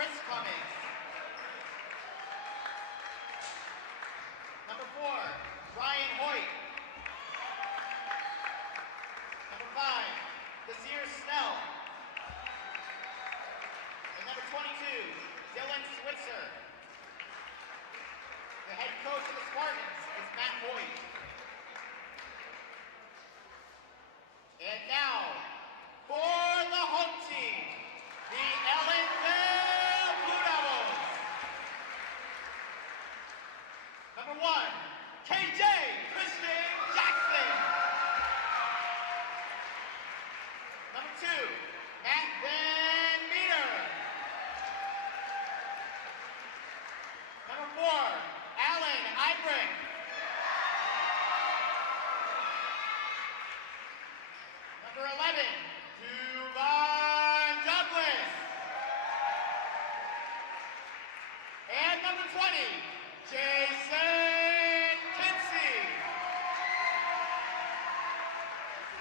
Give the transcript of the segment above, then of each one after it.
Chris Cummings. Number 4, Ryan Hoyt. Number 5, Desir Snell. And number 22, Dylan Switzer. The head coach of the Spartans is Matt Hoyt. And now, for the home team, the Ellenville Blue Devils. Number 1, KJ Christian Jackson. Number 2, Matt Van Meter. Number 4, Alan Eibring. Number 11, Duvon Douglas. And number 20, Jason Kinsey.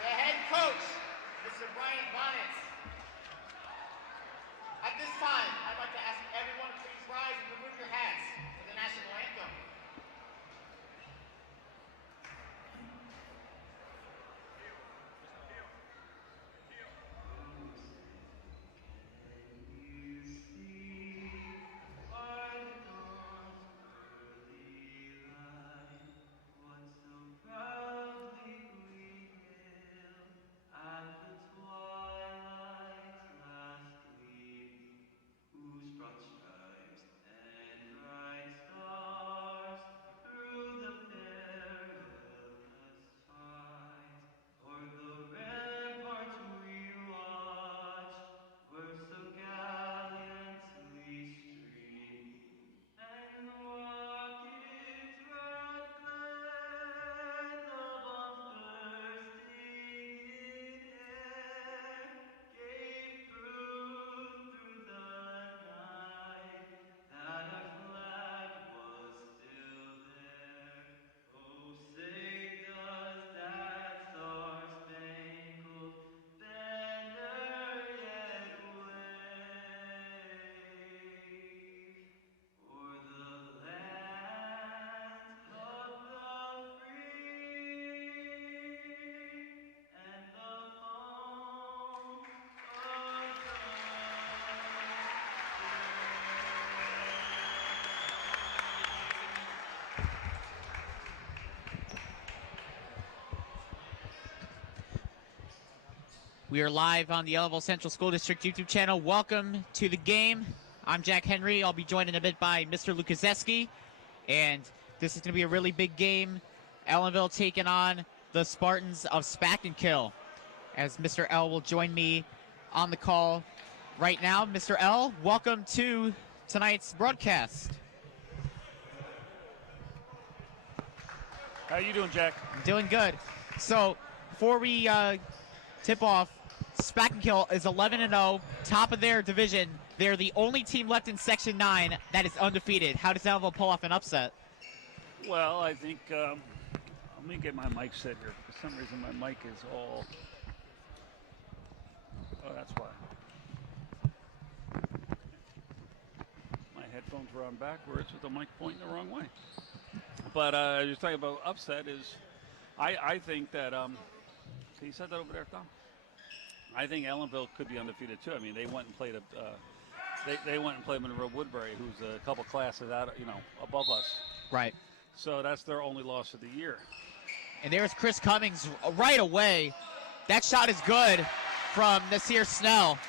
The head coach, Mr. Brian Bonnet. At this time, I'd like to ask everyone to please rise and remove your hats for the national anthem. We are live on the Ellenville Central School District YouTube channel. Welcome to the game. I'm Jack Henry. I'll be joined in a bit by Mr. Lukaseski. And this is going to be a really big game. Ellenville taking on the Spartans of Spackenkill. As Mr. L will join me on the call right now. Mr. L, welcome to tonight's broadcast. How you doing, Jack? I'm doing good. So, before we tip off, Spackenkill is 11-0, top of their division. They're the only team left in Section 9 that is undefeated. How does Ellenville pull off an upset? Well, I think, let me get my mic set here. For some reason, my mic is all, oh, that's why. My headphones were on backwards with the mic pointing the wrong way. But you're talking about upset is, I think that, you said that over there, Tom? I think Ellenville could be undefeated too. I mean, they went and played they went and played Monroe Woodbury, who's a couple classes out, above us. Right. So that's their only loss of the year. And there's Chris Cummings right away. That shot is good from Nasir Snell.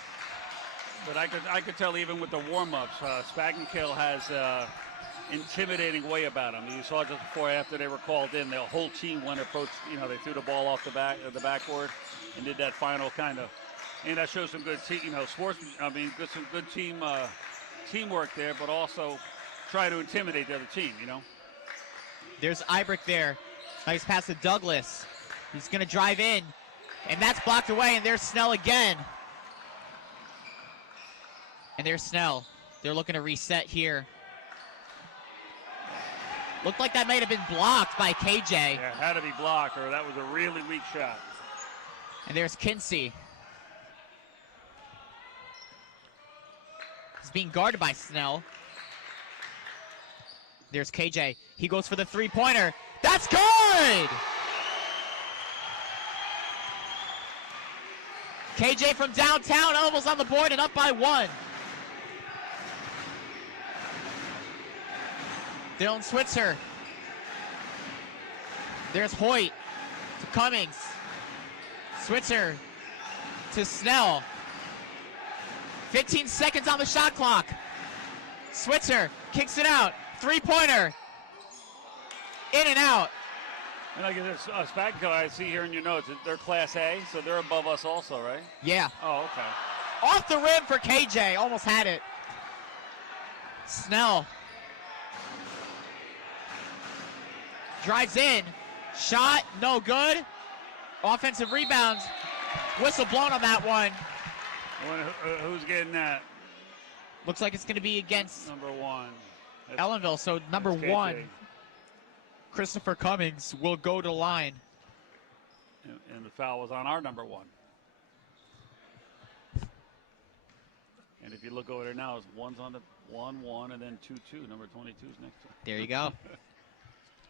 But I could tell even with the warm-ups, Spackenkill has intimidating way about him. You saw just before after they were called in, the whole team went approached. They threw the ball off the backboard and did that final kind of, and that shows some good some good teamwork there, but also try to intimidate the other team. There's Ibrick there. Nice pass to Douglas. He's going to drive in, and that's blocked away. And there's Snell again. And there's Snell. They're looking to reset here. Looked like that might have been blocked by KJ. Yeah, it had to be blocked, or that was a really weak shot. And there's Kinsey. He's being guarded by Snell. There's KJ. He goes for the three-pointer. That's good! KJ from downtown, Ellenville's on the board and up by 1. Dylan Switzer. There's Hoyt to Cummings. Switzer to Snell. 15 seconds on the shot clock. Switzer kicks it out. Three-pointer. In and out. And I guess Spackenkill, I see here in your notes, they're Class A, so they're above us also, right? Yeah. Oh, okay. Off the rim for KJ. Almost had it. Snell. Drives in. Shot. No good. Offensive rebound. Whistle blown on that one. Who's getting that? Looks like it's going to be against Number 1. Ellenville. So number 1, Christopher Cummings, will go to the line. And the foul was on our number 1. And if you look over there now, it's 1's on the 1-1 and then 2-2. Number 22 is next to it. There you go.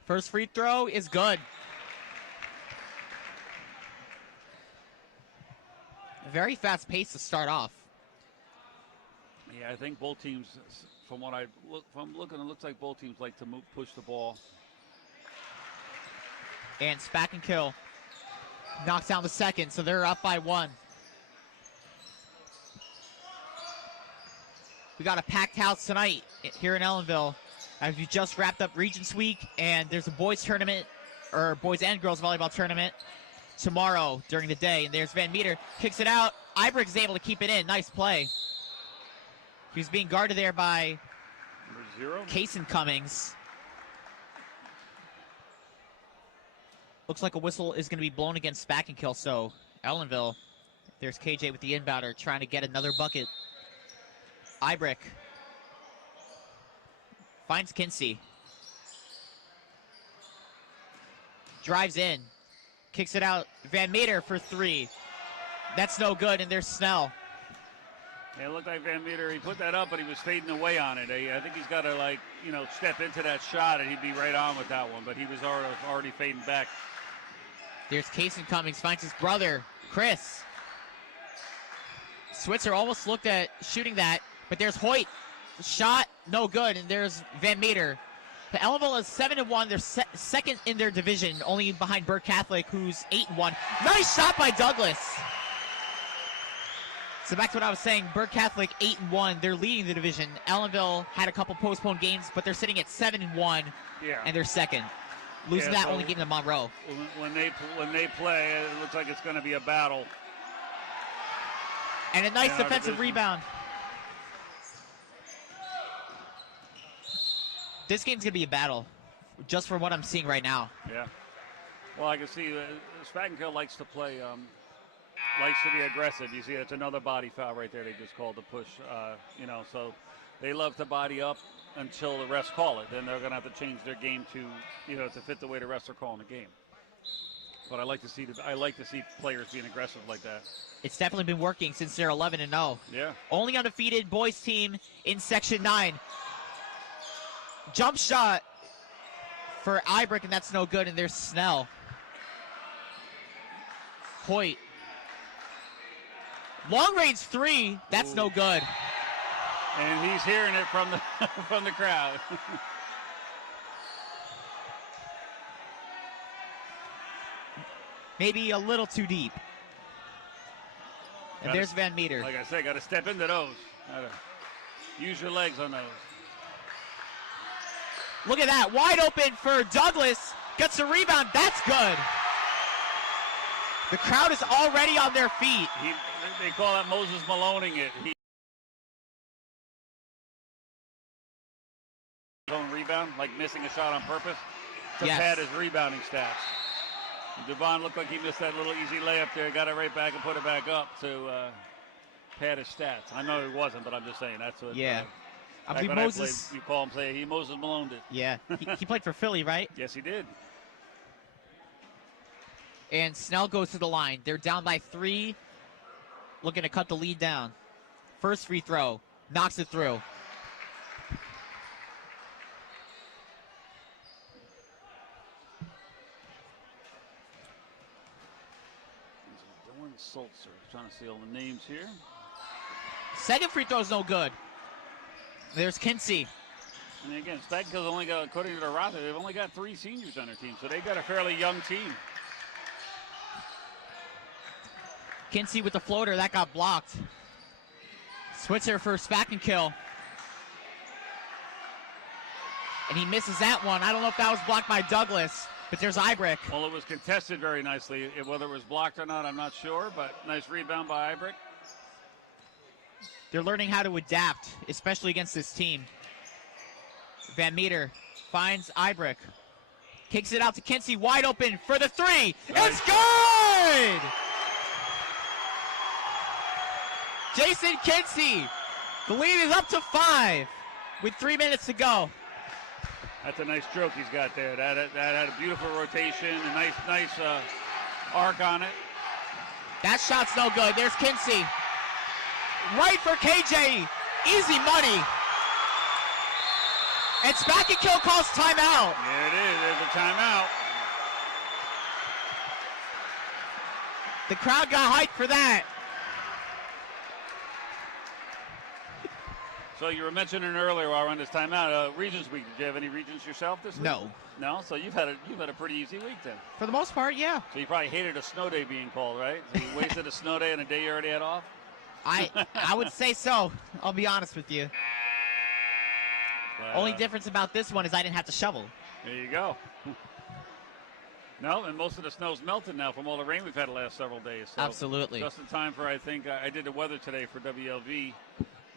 First free throw is good. Very fast pace to start off. Yeah, I think both teams, from looking, it looks like both teams like to push the ball. And Spackenkill knocks down the second, so they're up by 1. We got a packed house tonight here in Ellenville. As we just wrapped up Regents Week, and there's a boys tournament, or boys and girls volleyball tournament tomorrow during the day. And there's Van Meter, kicks it out. Ibrox is able to keep it in. Nice play. He's being guarded there by Kason Cummings. Looks like a whistle is going to be blown against Spackenkill, so Ellenville. There's KJ with the inbounder trying to get another bucket. Ibrox finds Kinsey. Drives in. Kicks it out. Van Meter for 3. That's no good, and there's Snell. Yeah, it looked like Van Meter, he put that up, but he was fading away on it. I think he's got to, step into that shot, and he'd be right on with that one, but he was already fading back. There's Kason Cummings, finds his brother, Chris. Switzer almost looked at shooting that, but there's Hoyt. Shot, no good, and there's Van Meter. The Ellenville is 7-1. They're second in their division, only behind Burke Catholic, who's 8-1. Nice shot by Douglas. So back to what I was saying, Burke Catholic 8-1. They're leading the division. Ellenville had a couple postponed games, but they're sitting at 7-1, and they're second. Losing that only game to Monroe. When they play, it looks like it's going to be a battle. And a nice defensive rebound. This game's going to be a battle, just from what I'm seeing right now. Yeah. Well, I can see Spackenkill likes to play, likes to be aggressive. You see, it's another body foul right there they just called to push, so they love to body up until the refs call it. Then they're going to have to change their game to fit the way the refs are calling the game. But I like to see players being aggressive like that. It's definitely been working since they're 11-0. Yeah. Only undefeated boys team in Section 9. Jump shot for Ibrox, and that's no good, and there's Snell. Hoyt. Long range 3, that's no good. And he's hearing it from the crowd. Maybe a little too deep. And there's Van Meter. Like I said, got to step into those. Use your legs on those. Look at that, wide open for Douglas. Gets a rebound, that's good. The crowd is already on their feet. They call that Moses Maloning it. Own rebound, like missing a shot on purpose to pad his rebounding stats. Devon looked like he missed that little easy layup there, got it right back and put it back up to pad his stats. I know he wasn't, but I'm just saying that's what. Yeah. I believe Moses. You call him say he Moses Maloned it. Yeah. He played for Philly, right? Yes, he did. And Snell goes to the line. They're down by 3, looking to cut the lead down. First free throw, knocks it through. Sulzer. Trying to see all the names here. Second free throw is no good. There's Kinsey. And again, Spackenkill's only got, according to their roster, they've only got 3 seniors on their team, so they've got a fairly young team. Kinsey with the floater, that got blocked. Switzer for Spackenkill. And he misses that one. I don't know if that was blocked by Douglas, but there's Ibrick. Well, it was contested very nicely. Whether it was blocked or not, I'm not sure, but nice rebound by Ibrick. They're learning how to adapt, especially against this team. Van Meter finds Ibrick. Kicks it out to Kinsey, wide open for the 3. Nice. It's good! Jason Kinsey. The lead is up to 5 with 3 minutes to go. That's a nice stroke he's got there. That had a beautiful rotation, a nice arc on it. That shot's no good. There's Kinsey. Right for KJ. Easy money. And Spackenkill calls timeout. There it is. There's a timeout. The crowd got hyped for that. So you were mentioning earlier while we're on this timeout, Regents Week. Did you have any Regents yourself this week? No. No? So you've had a pretty easy week then. For the most part, yeah. So you probably hated a snow day being called, right? So you wasted a snow day and a day you already had off? I would say so. I'll be honest with you. Only difference about this one is I didn't have to shovel. There you go. No, and most of the snow's melted now from all the rain we've had the last several days. So Absolutely. Just in time for, I think, I did the weather today for WLV,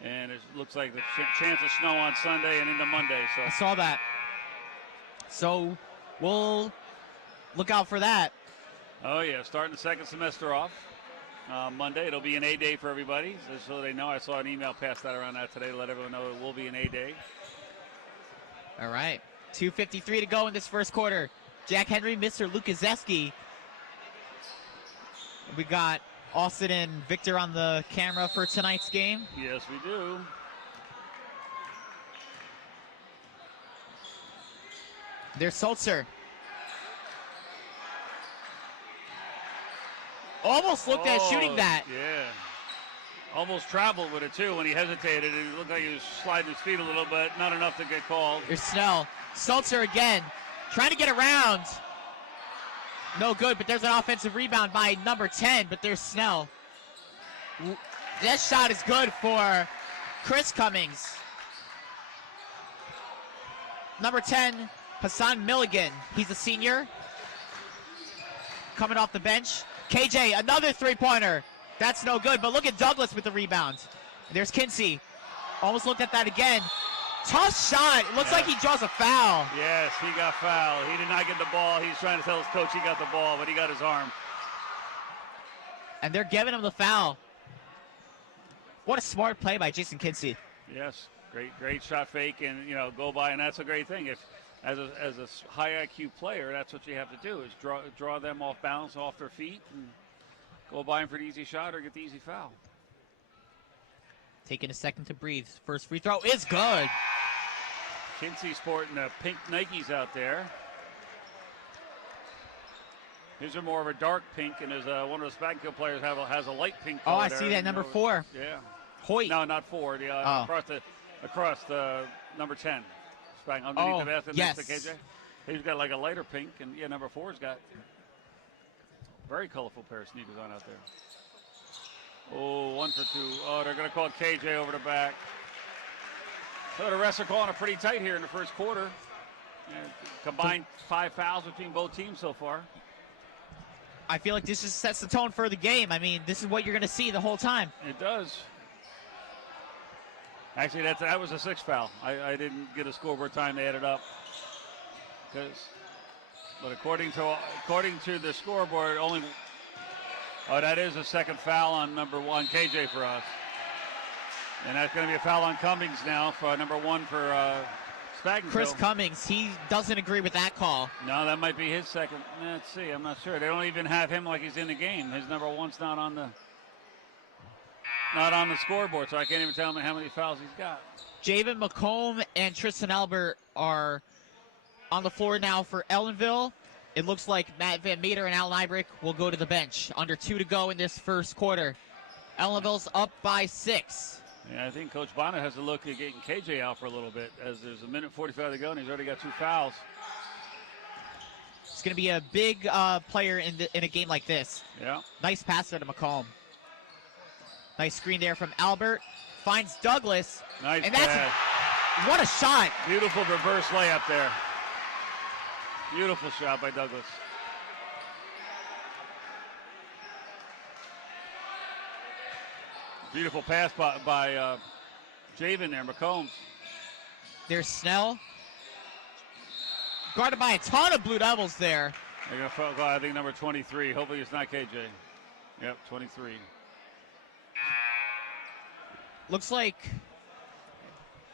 and it looks like the chance of snow on Sunday and into Monday. So I saw that. So we'll look out for that. Oh, yeah, starting the second semester off. Monday, it'll be an A day for everybody, so they know. I saw an email pass that around that today to let everyone know it will be an A day. All right, 2:53 to go in this first quarter. Jack Henry, Mr. Lukazeski. We got Austin and Victor on the camera for tonight's game. Yes, we do. There's Sulzer. Almost looked at shooting that. Yeah. Almost traveled with it, too, when he hesitated. It looked like he was sliding his feet a little bit. Not enough to get called. There's Snell. Sulzer again, trying to get around. No good, but there's an offensive rebound by number 10, but there's Snell. That shot is good for Chris Cummings. Number 10, Hassan Milligan. He's a senior. Coming off the bench. KJ, another three-pointer. That's no good, but look at Douglas with the rebound. There's Kinsey. Almost looked at that again. Tough shot. It looks like he draws a foul. Yes, he got fouled. He did not get the ball. He's trying to tell his coach he got the ball, but he got his arm. And they're giving him the foul. What a smart play by Jason Kinsey. Yes, great shot fake and, go by, and that's a great thing. If as a high IQ player, that's what you have to do is draw them off balance, off their feet, and go by them for the easy shot or get the easy foul. Taking a second to breathe. First free throw is good. Kinsey sporting the pink Nikes out there. His are more of a dark pink, and as one of the Spackenkill players has a light pink color. Oh, I see that, number 4. Yeah. Hoyt. No, not 4. Across the number 10. Underneath the basket yes. next to KJ. He's got like a lighter pink, and number 4's got very colorful pair of sneakers on out there. Oh, 1 for 2. Oh, they're going to call KJ over the back. So the refs are calling it pretty tight here in the first quarter. And combined 5 fouls between both teams so far. I feel like this just sets the tone for the game. I mean, this is what you're going to see the whole time. It does. Actually, that was a 6th foul. I didn't get a scoreboard time to add it up. But according to the scoreboard, that is a 2nd foul on number 1, KJ, for us. And that's going to be a foul on Cummings now for number 1 for Spackenkill. Chris Cummings, he doesn't agree with that call. No, that might be his 2nd. Let's see, I'm not sure. They don't even have him like he's in the game. His number 1's not on the... not on the scoreboard, so I can't even tell him how many fouls he's got. Javen McComb and Tristan Albert are on the floor now for Ellenville. It looks like Matt Van Meter and Alan Ibrick will go to the bench. Under 2 to go in this first quarter. Ellenville's up by 6. Yeah, I think Coach Bonnet has to look at getting KJ out for a little bit, as there's a minute 45 to go, and he's already got 2 fouls. It's going to be a big player in a game like this. Yeah. Nice pass there to McComb. Nice screen there from Albert. Finds Douglas. Nice and pass. What a shot. Beautiful reverse layup there. Beautiful shot by Douglas. Beautiful pass by Javen there, McCombs. There's Snell. Guarded by a ton of Blue Devils there. They're going to foul, I think, number 23. Hopefully it's not KJ. Yep, 23. Looks like...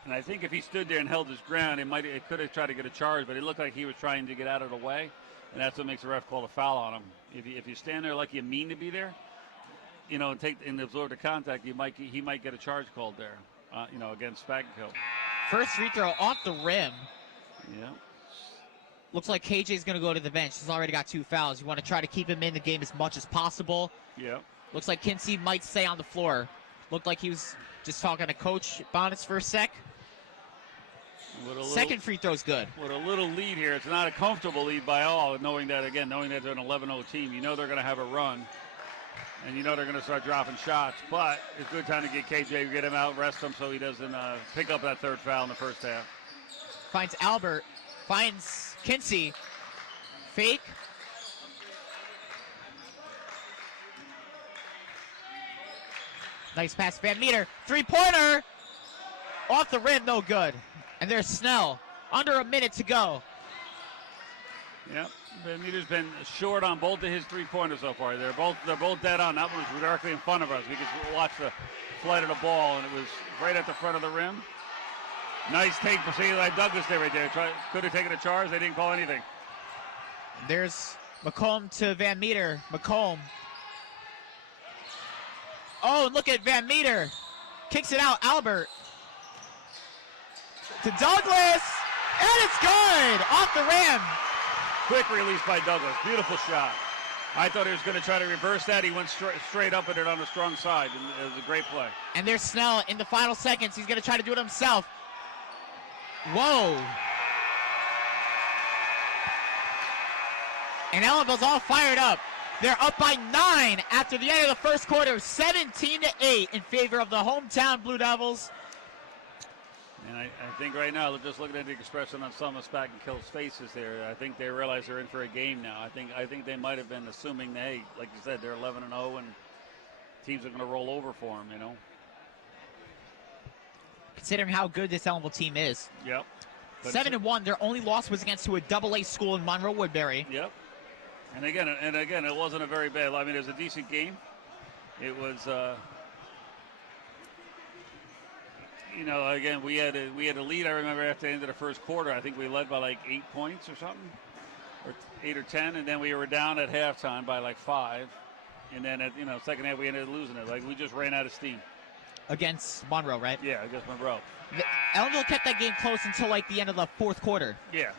And I think if he stood there and held his ground, it could have tried to get a charge, but it looked like he was trying to get out of the way, and that's what makes the ref call a foul on him. If you stand there like you mean to be there, and absorb the contact, he might get a charge called there, against Spackenkill. First free throw off the rim. Yeah. Looks like KJ's going to go to the bench. He's already got 2 fouls. You want to try to keep him in the game as much as possible. Yeah. Looks like Kinsey might stay on the floor. Looked like he was just talking to Coach Bonnets for a sec. Second free throw's good. With a little lead here, it's not a comfortable lead by all, knowing that they're an 11-0 team. You know they're going to have a run, and you know they're going to start dropping shots. But it's a good time to get KJ, get him out, rest him so he doesn't pick up that 3rd foul in the first half. Finds Albert. Finds Kinsey. Fake. Nice pass, Van Meter. 3-pointer. Off the rim, no good. And there's Snell. Under a minute to go. Yep. Van Meter's been short on both of his 3-pointers so far. They're both dead on. That one was directly in front of us. We could watch the flight of the ball, and it was right at the front of the rim. Nice take for Eli Douglas there right there. Could have taken a charge. They didn't call anything. There's McComb to Van Meter. McComb. Oh, look at Van Meter. Kicks it out. Albert. To Douglas. And it's good. Off the rim. Quick release by Douglas. Beautiful shot. I thought he was going to try to reverse that. He went straight up at it on the strong side. And it was a great play. And there's Snell in the final seconds. He's going to try to do it himself. Whoa. And Ellenville's all fired up. They're up by 9 after the end of the first quarter, 17-8 in favor of the hometown Blue Devils. And I think right now, just looking at the expression on some of Spackenkill's faces there, I think they realize they're in for a game now. I think they might have been assuming that, hey, like you said, they're 11-0 and teams are going to roll over for them, Considering how good this Ellenville team is. Yep. 7-1, their only loss was against a AA school in Monroe Woodbury. Yep. And again, it wasn't a very bad. I mean, it was a decent game. It was, again, we had a lead. I remember after the end of the first quarter, I think we led by like 8 points or something, or 8 or 10, and then we were down at halftime by like 5, and then at second half we ended up losing it. Like we just ran out of steam. Against Monroe, right? Yeah, against Monroe. Ellenville kept that game close until like the end of the fourth quarter. Yeah,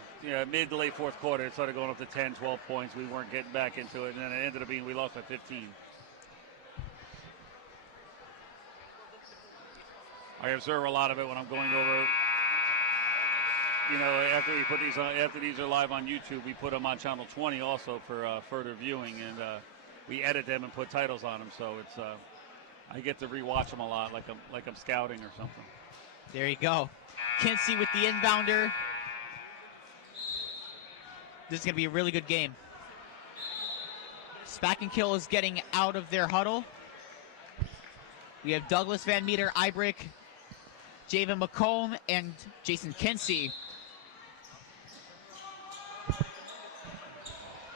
mid to late fourth quarter, it started going up to 10, 12 points. We weren't getting back into it, and then it ended up being we lost by 15. I observe a lot of it when I'm going over. After we put these on, after these are live on YouTube, we put them on channel 20 also for further viewing, and we edit them and put titles on them. So it's I get to rewatch them a lot, like I'm scouting or something. There you go. Kinsey with the inbounder. This is going to be a really good game. Spackenkill is getting out of their huddle. We have Douglas, Van Meter, Ibrick, Javen McComb, and Jason Kinsey.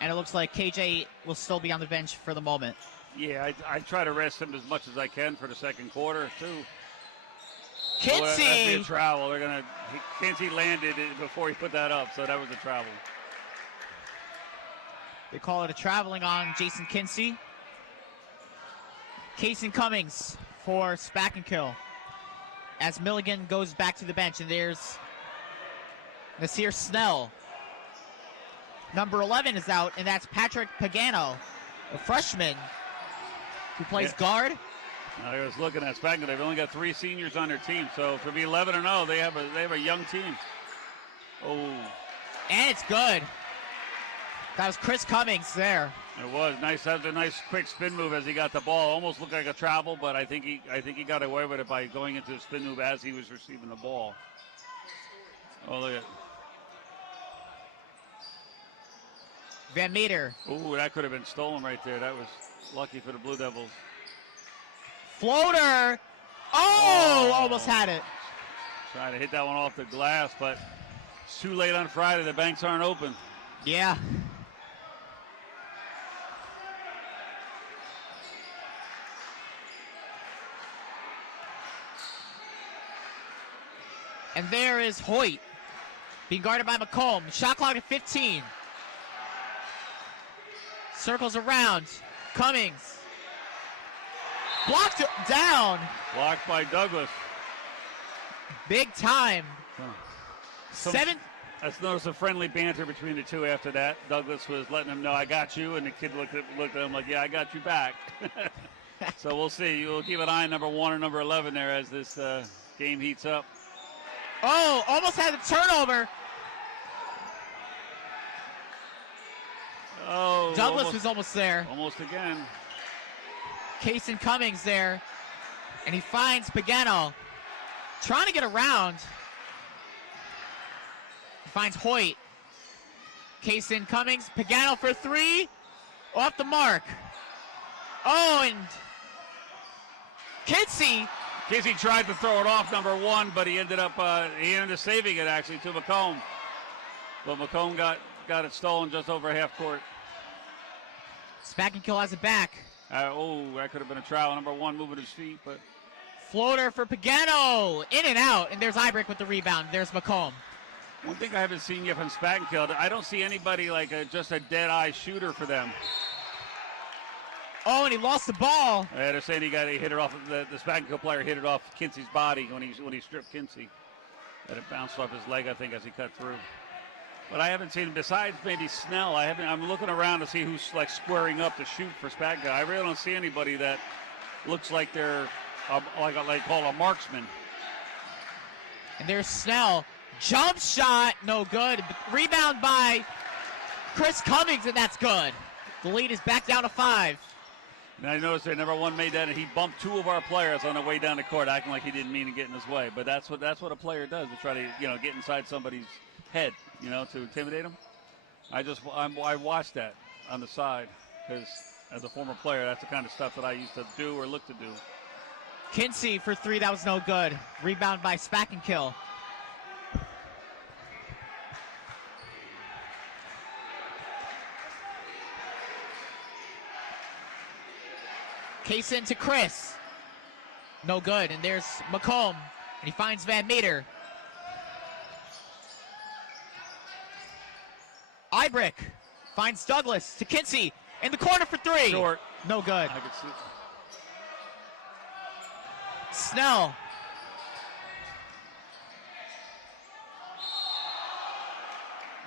And it looks like KJ will still be on the bench for the moment. Yeah, I try to rest him as much as I can for the second quarter, too. Kinsey! That's a travel. Kinsey landed it before he put that up, so that was a travel. They call it a traveling on Jason Kinsey. Kason Cummings for Spackenkill as Milligan goes back to the bench, and there's Nasir Snell. Number 11 is out, and that's Patrick Pagano, a freshman who plays guard. I was looking at Spackenkill. They've only got 3 seniors on their team, so to be 11-0, they have a young team. Oh, and it's good. That was Chris Cummings there. It was nice. That was a nice quick spin move as he got the ball. Almost looked like a travel, but I think he got away with it by going into the spin move as he was receiving the ball. Oh, look at Van Meter. Ooh, that could have been stolen right there. That was lucky for the Blue Devils. Floater. Oh, almost had it. Trying to hit that one off the glass, but it's too late on Friday. The banks aren't open. Yeah. And there is Hoyt being guarded by McComb. Shot clock at 15. Circles around. Cummings. Blocked down. Blocked by Douglas. Big time. Let's notice a friendly banter between the two after that. Douglas was letting him know, I got you, and the kid looked at him like, yeah, I got you back. So we'll see. We'll keep an eye on number 1 and number 11 there as this game heats up. Oh, almost had a turnover. Oh, Douglas was almost there. Almost again. Kason Cummings there. And he finds Pagano. Trying to get around. He finds Hoyt. Kason Cummings. Pagano for 3. Off the mark. Oh, and Kinsey tried to throw it off number 1, but he ended up saving it actually to McComb. But McComb got it stolen just over half court. Spackenkill has it back. That could have been a trial. Number 1 moving his feet, but floater for Pagano. In and out, and there's Ibrick with the rebound. There's McComb. One thing I haven't seen yet from Spackenkill, I don't see anybody like just a dead-eye shooter for them. Oh, and he lost the ball. They're saying he hit it off. The Spackenkill player hit it off Kinsey's body when he stripped Kinsey. That it bounced off his leg, I think, as he cut through. But I haven't seen, besides maybe Snell, I'm looking around to see who's like squaring up to shoot for Spackenkill. I really don't see anybody that looks like they're like call a marksman. And there's Snell. Jump shot, no good. Rebound by Chris Cummings, and that's good. The lead is back down to 5. And I noticed that number 1 made that, and he bumped 2 of our players on the way down the court, acting like he didn't mean to get in his way. But that's what a player does, to try to get inside somebody's head, to intimidate them. I watched that on the side because as a former player, that's the kind of stuff that I used to do or look to do. Kinsey for 3, that was no good. Rebound by Spackenkill. Kason to Chris. No good. And there's McComb. And he finds Van Meter. Ibrick finds Douglas to Kinsey. In the corner for 3. Short. No good. I could see. Snell.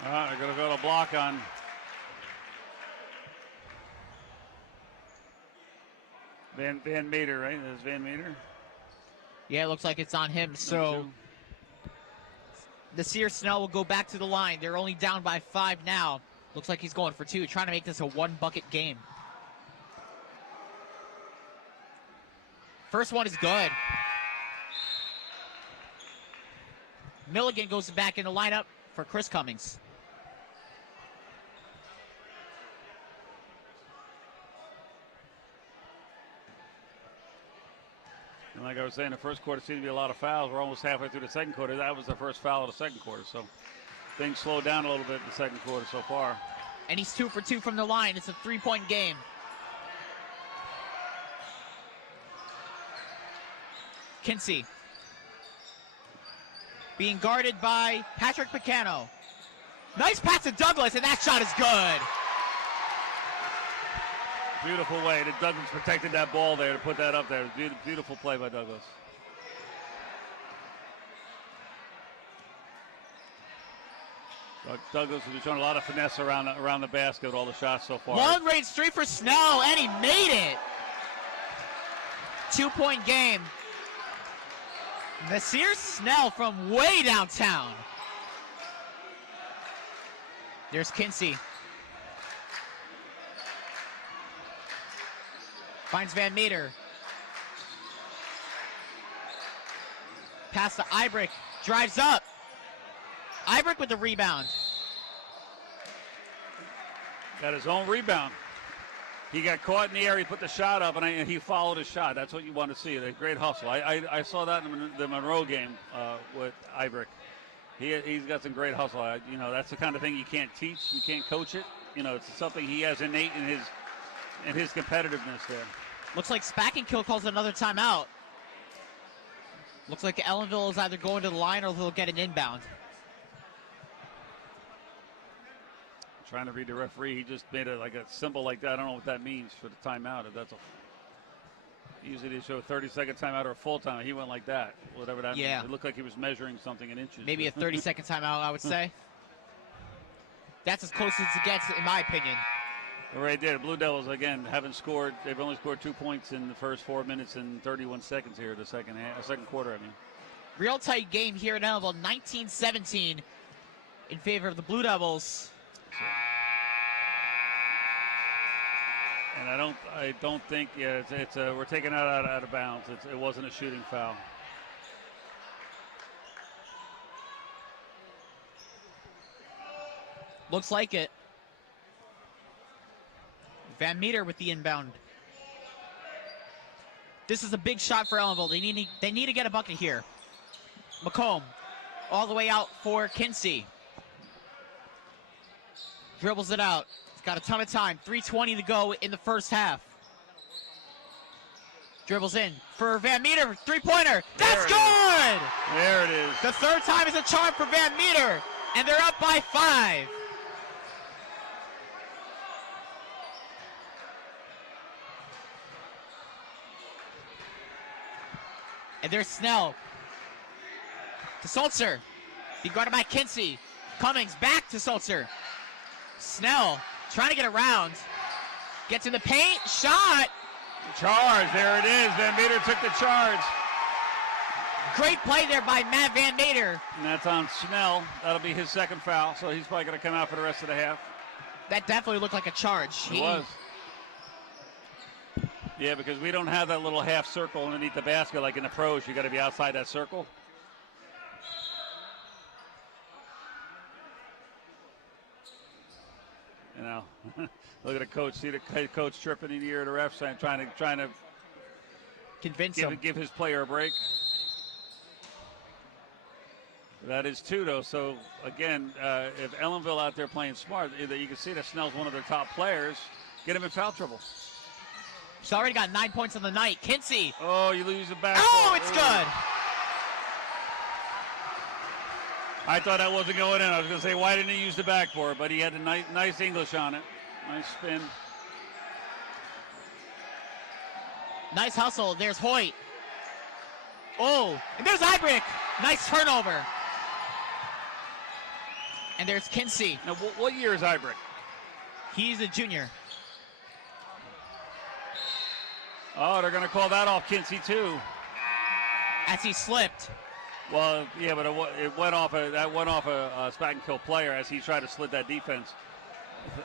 They're going to go to block on. Van Meter, right? That's Van Meter. Yeah, it looks like it's on him. So Nasir Snell will go back to the line. They're only down by 5 now. Looks like he's going for 2, trying to make this a 1-bucket game. First one is good. Milligan goes back in the lineup for Chris Cummings. And like I was saying, the first quarter seemed to be a lot of fouls. We're almost halfway through the second quarter. That was the first foul of the second quarter. So things slowed down a little bit in the second quarter so far. And he's 2 for 2 from the line. It's a 3-point game. Kinsey being guarded by Patrick Pagano. Nice pass to Douglas, and that shot is good. Beautiful way that Douglas protected that ball there to put that up there. Beautiful play by Douglas. Douglas has been showing a lot of finesse around the basket with all the shots so far. Long range three for Snell, and he made it. 2-point game. Nasir Snell from way downtown. There's Kinsey. Finds Van Meter. Pass to Ibrick. Drives up. Ibrick with the rebound. Got his own rebound. He got caught in the air. He put the shot up, and he followed his shot. That's what you want to see. A great hustle. I saw that in the Monroe game with Ibrick. He's got some great hustle. That's the kind of thing you can't teach. You can't coach it. It's something he has innate in his competitiveness there. Looks like Spackenkill calls another timeout. Looks like Ellenville is either going to the line or they'll get an inbound. Trying to read the referee. He just made a symbol like that. I don't know what that means for the timeout. Usually they show a 30-second timeout or a full time. He went like that. Whatever that means. It looked like he was measuring something in inches. Maybe a 30-second timeout, I would say. That's as close as it gets, in my opinion. Right there, the Blue Devils, again, haven't scored. They've only scored 2 points in the first 4 minutes and 31 seconds here, the second quarter, Real tight game here in Ellenville, 19-17 in favor of the Blue Devils. And I don't think, we're taking that out of bounds. It wasn't a shooting foul. Looks like it. Van Meter with the inbound. This is a big shot for Ellenville. They need to get a bucket here. McComb all the way out for Kinsey. Dribbles it out. He's got a ton of time. 3:20 to go in the first half. Dribbles in for Van Meter. Three-pointer. That's good! There it is. The third time is a charm for Van Meter. And they're up by 5. And there's Snell. To Sulzer. Be guarded by Kinsey. Cummings back to Sulzer. Snell trying to get around. Gets in the paint. Shot. Charge. There it is. Van Meter took the charge. Great play there by Matt Van Meter. And that's on Snell. That'll be his second foul, so he's probably going to come out for the rest of the half. That definitely looked like a charge. It was. Yeah, because we don't have that little half circle underneath the basket like in the pros. You got to be outside that circle. Look at the coach. See the coach tripping in the ear of the ref, saying, trying to convince him. Give his player a break. That is 2, though. So, again, if Ellenville out there playing smart, you can see that Snell's one of their top players. Get him in foul trouble. He's already got 9 points on the night. Kinsey. Oh, you lose the backboard. Oh, it's good. I thought that wasn't going in. I was going to say, why didn't he use the backboard? But he had a nice English on it. Nice spin. Nice hustle. There's Hoyt. Oh, and there's Ibrick. Nice turnover. And there's Kinsey. Now, what year is Ibrick? He's a junior. Oh, they're going to call that off Kinsey, too. As he slipped. Well, yeah, but it went off a Spackenkill player as he tried to slit that defense.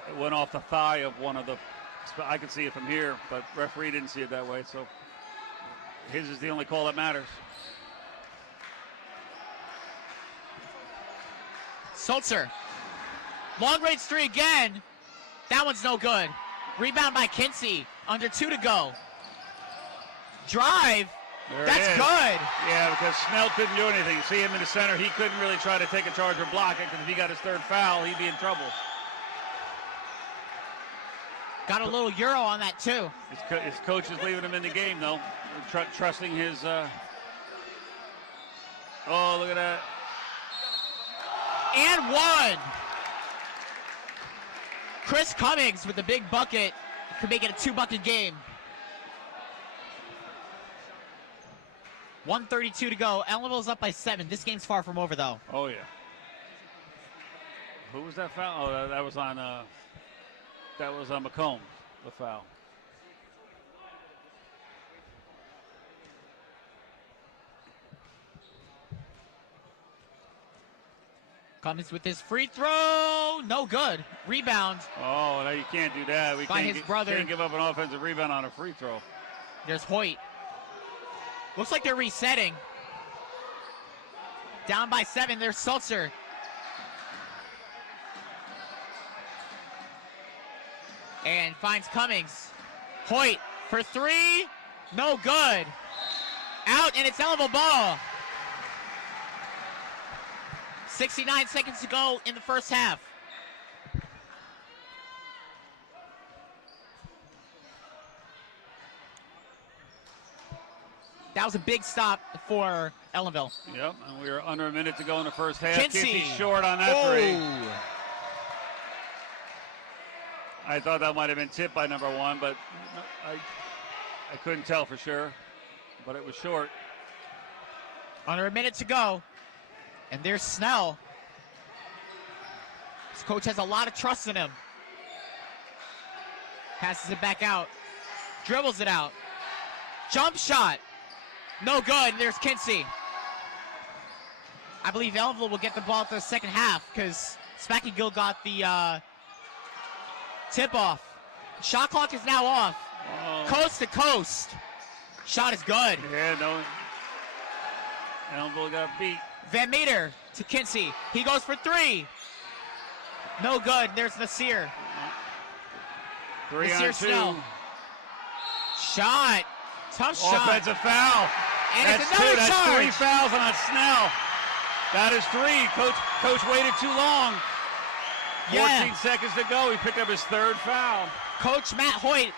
It went off the thigh of one of the. I could see it from here, but referee didn't see it that way. So his is the only call that matters. Sulzer. Long range 3 again. That one's no good. Rebound by Kinsey. Under 2 to go. Drive. That's good. Yeah, because Snell couldn't do anything. See him in the center. He couldn't really try to take a charge or block it, because if he got his third foul, he'd be in trouble. Got a little Euro on that, too. His coach is leaving him in the game, though. Trusting his... Oh, look at that. And 1. Chris Cummings with the big bucket could make it a 2-bucket game. 1:32 to go. Ellenville's up by 7. This game's far from over, though. Oh, yeah. Who was that foul? Oh, that was on McComb, the foul. Cummings with his free throw. No good. Rebound. Oh, no, you can't do that. We by his brother. Can't give up an offensive rebound on a free throw. There's Hoyt. Looks like they're resetting. Down by 7. There's Sulzer. And finds Cummings. Hoyt for 3. No good. Out, and it's Ellenville ball. 69 seconds to go in the first half. That was a big stop for Ellenville. Yep, and we were under a minute to go in the first half. Kinsey short on that three. I thought that might have been tipped by number 1, but I couldn't tell for sure. But it was short. Under a minute to go. And there's Snell. His coach has a lot of trust in him. Passes it back out. Dribbles it out. Jump shot. No good. There's Kinsey. I believe Ellenville will get the ball at the second half because Spackenkill got the tip-off. Shot clock is now off. Oh. Coast to coast. Shot is good. Yeah, no. Ellenville got beat. Van Meter to Kinsey. He goes for 3. No good. There's Nasir. 3 Nasir on 2. Snell. Tough shot. Offensive foul. And That's it's another 2. That's charge. 3 fouls on Snell. That is 3. Coach waited too long. 14 seconds to go. He picked up his 3rd foul. Coach Matt Hoyt.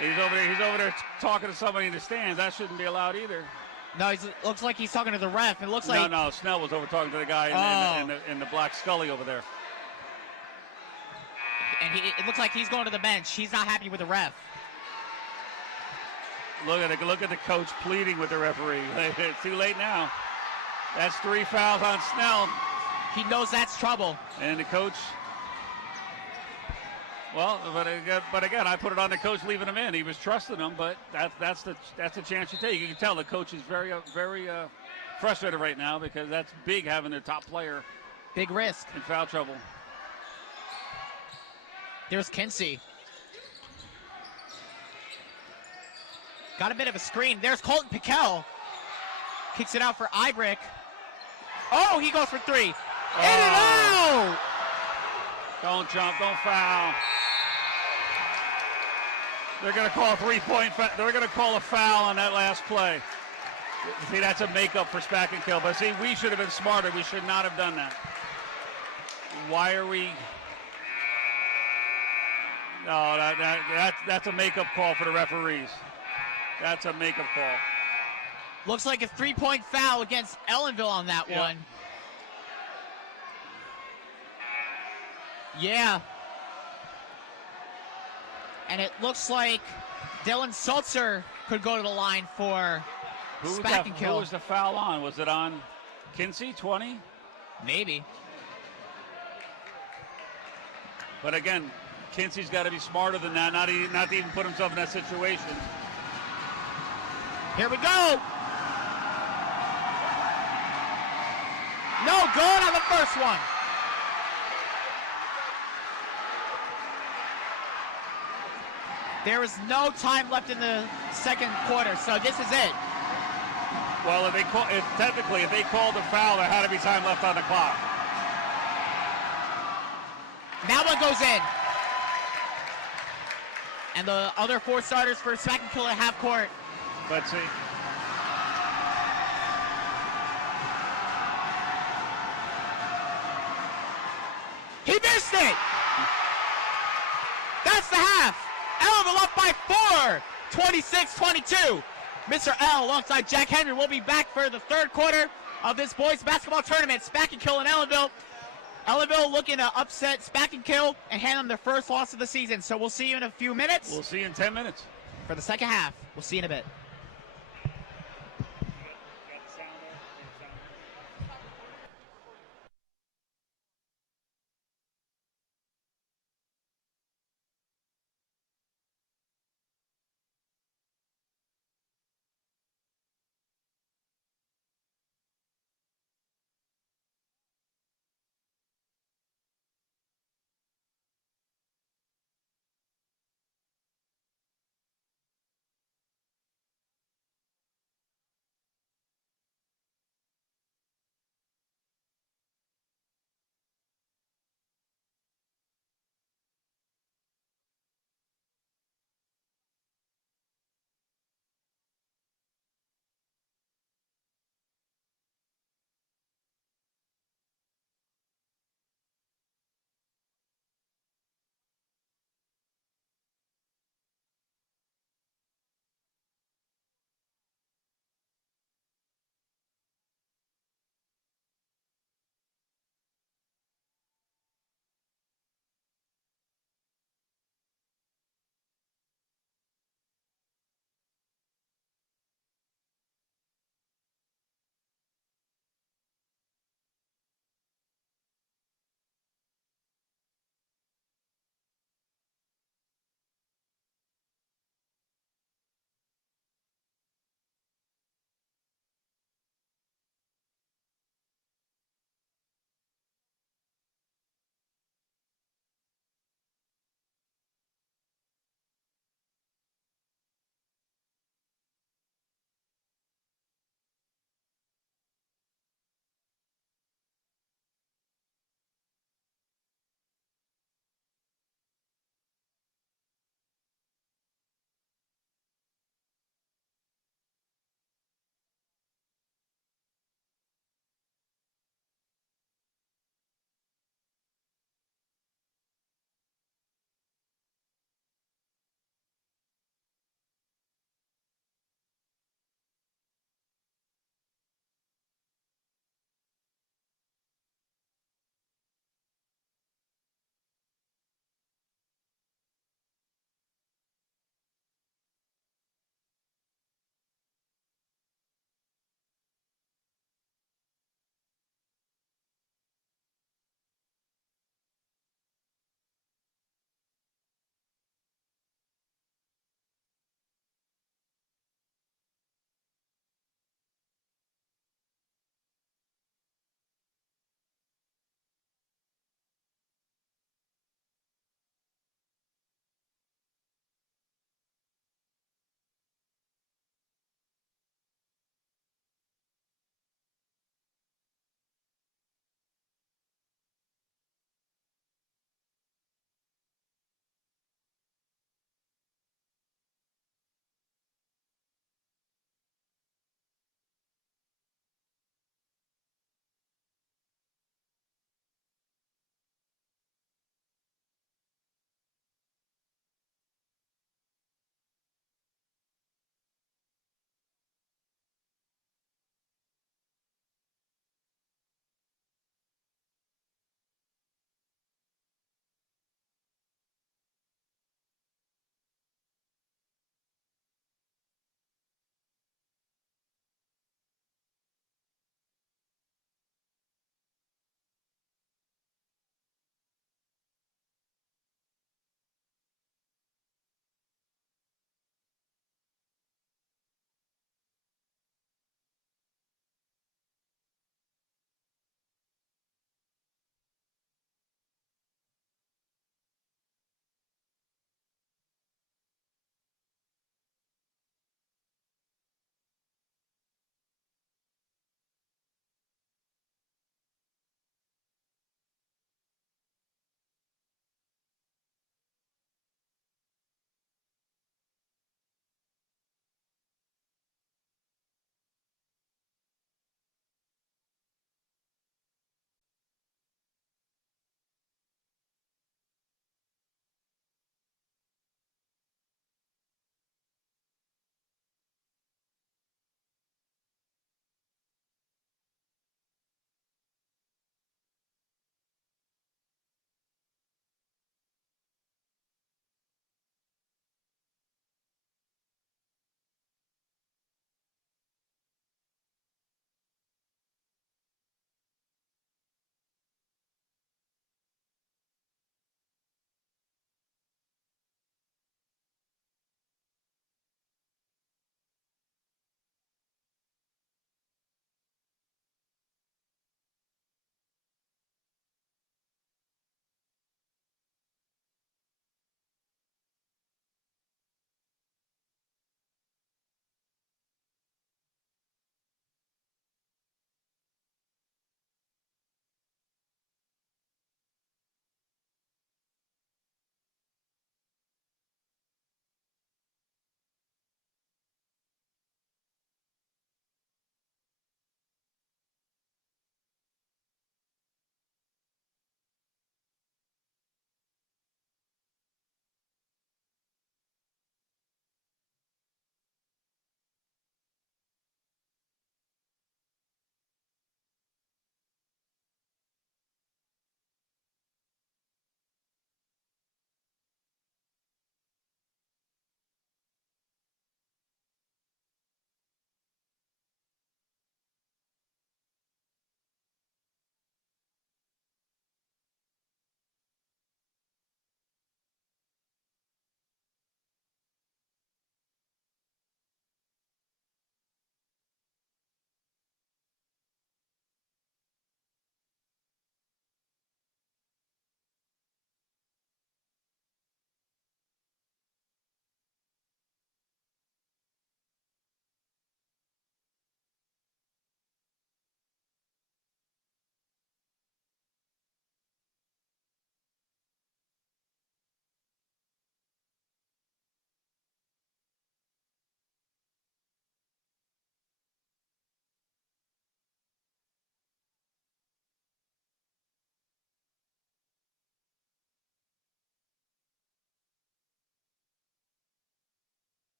He's over there talking to somebody in the stands. That shouldn't be allowed either. No, looks like he's talking to the ref. It looks like No. Snell was over talking to the guy in the black Scully over there. And it looks like he's going to the bench. He's not happy with the ref. Look at the coach pleading with the referee. It's too late now. That's 3 fouls on Snell. He knows that's trouble. And the coach. Well, but again, I put it on the coach leaving him in. He was trusting him, but that's the chance you take. You can tell the coach is very frustrated right now because that's big having their top player. Big risk. In foul trouble. There's Kinsey. Got a bit of a screen. There's Colton Piquel. Kicks it out for Ibrick. Oh, he goes for 3. In and out! Don't jump, don't foul. They're going to call a 3-point. They're going to call a foul on that last play. See, that's a makeup for Spackenkill. But see, we should have been smarter. We should not have done that. Why are we? No, that's a makeup call for the referees. That's a makeup call. Looks like a 3-point foul against Ellenville on that one. Yeah. And it looks like Dylan Sulzer could go to the line for Spackenkill. Who was the foul on? Was it on Kinsey, 20? Maybe. But again, Kinsey's got to be smarter than that, not to even put himself in that situation. Here we go. No good on the first one. There is no time left in the second quarter, so this is it. Well, if they called a foul, there had to be time left on the clock. That one goes in. And the other 4 starters for Spackenkill at half court. Let's see. He missed it! That's the half. Ellenville up by 4, 26-22. Mr. L alongside Jack Henry will be back for the third quarter of this boys basketball tournament. Spackenkill and Ellenville. Ellenville looking to upset Spackenkill and hand them their first loss of the season. So we'll see you in a few minutes. We'll see you in 10 minutes. For the second half. We'll see you in a bit.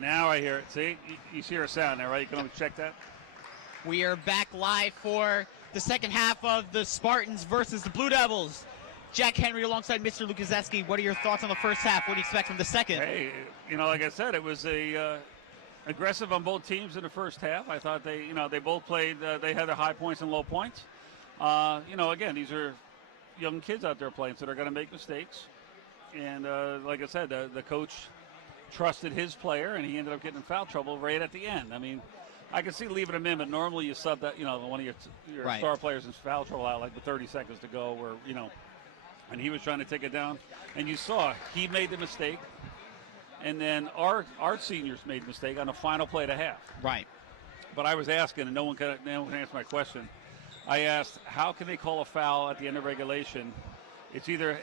Now I hear it. See, you hear a sound there, right? You can always check that. We are back live for the second half of the Spartans versus the Blue Devils. Jack Henry alongside Mr. Lukaseski. What are your thoughts on the first half? What do you expect from the second? Hey, like I said, it was aggressive on both teams in the first half. I thought they both played. They had their high points and low points. Again, these are young kids out there playing, so they're going to make mistakes. And like I said, the coach trusted his player, and he ended up getting in foul trouble right at the end. I mean, I can see leaving him in, but normally you sub that, one of your right. star players in foul trouble out like with 30 seconds to go, where and he was trying to take it down, and you saw he made the mistake, and then our seniors made the mistake on the final play of the half. Right. But I was asking, and no one can answer my question. I asked, how can they call a foul at the end of regulation? It's either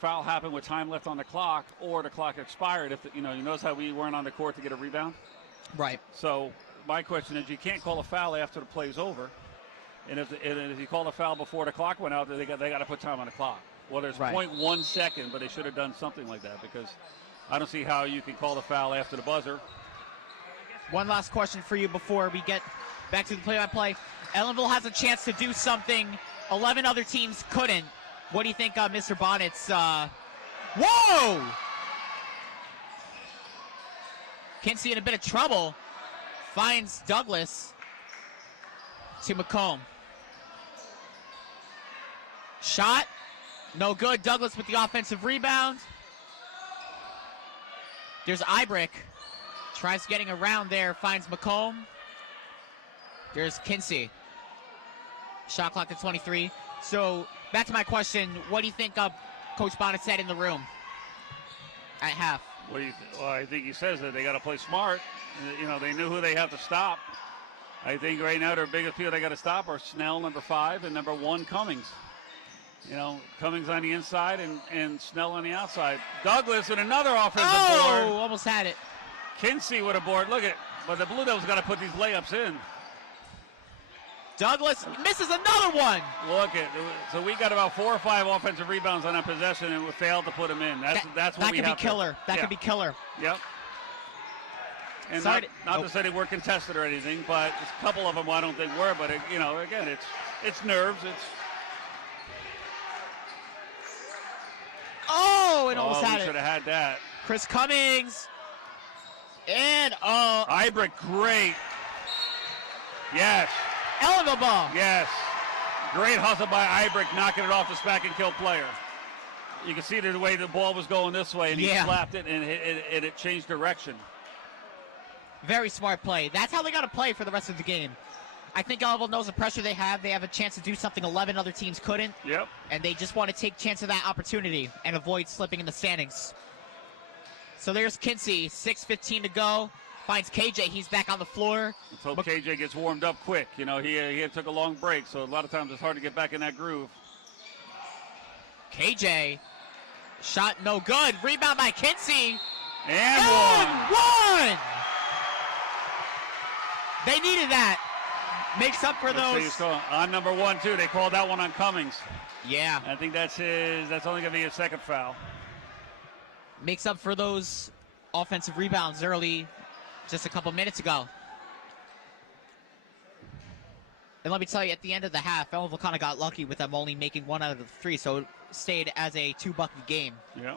foul happened with time left on the clock, or the clock expired. If you notice how we weren't on the court to get a rebound. Right. So my question is, you can't call a foul after the play's over, and if you call a foul before the clock went out, they got to put time on the clock. Well, there's right. 0.1 second, but they should have done something like that, because I don't see how you can call the foul after the buzzer. One last question for you before we get back to the play-by-play. Ellenville has a chance to do something 11 other teams couldn't. What do you think, Mr. Bonnet's? Whoa! Kinsey in a bit of trouble. Finds Douglas to McComb. Shot. No good. Douglas with the offensive rebound. There's Ibrick. Tries getting around there. Finds McComb. There's Kinsey. Shot clock at 23. So, back to my question. What do you think Coach Bonnet said in the room at half? Well, I think he says that they got to play smart. They knew who they have to stop. I think right now their biggest people they got to stop are Snell, number 5, and number 1, Cummings. Cummings on the inside and Snell on the outside. Douglas with another offensive board. Oh, almost had it. Kinsey with a board. Look at, but the Blue Devils got to put these layups in. Douglas misses another one. So we got about 4 or 5 offensive rebounds on that possession, and we failed to put them in. That's what we have. That could be killer. That could be killer. Yep. And not to say they were contested or anything, but a couple of them I don't think were. But again, it's nerves. It almost had it. We should have had that. Chris Cummings. And Ibrick, great. Yes. Ellenville ball. Yes. Great hustle by Ibrick, knocking it off the Spackenkill player. You can see the way the ball was going this way, and he slapped it, and it changed direction. Very smart play. That's how they got to play for the rest of the game. I think Ellenville knows the pressure they have. They have a chance to do something 11 other teams couldn't. Yep. And they just want to take chance of that opportunity and avoid slipping in the standings. So there's Kinsey, 6:15 to go. Finds KJ. He's back on the floor. Let's hope KJ gets warmed up quick. He took a long break, so a lot of times it's hard to get back in that groove. KJ. Shot no good. Rebound by Kinsey. And one. They needed that. Makes up for those. On number 1, too. They called that one on Cummings. Yeah. I think that's only going to be his second foul. Makes up for those offensive rebounds early, just a couple minutes ago. And let me tell you, at the end of the half, Ellenville kind of got lucky with them only making 1 out of the 3, so it stayed as a 2-bucket game. Yeah.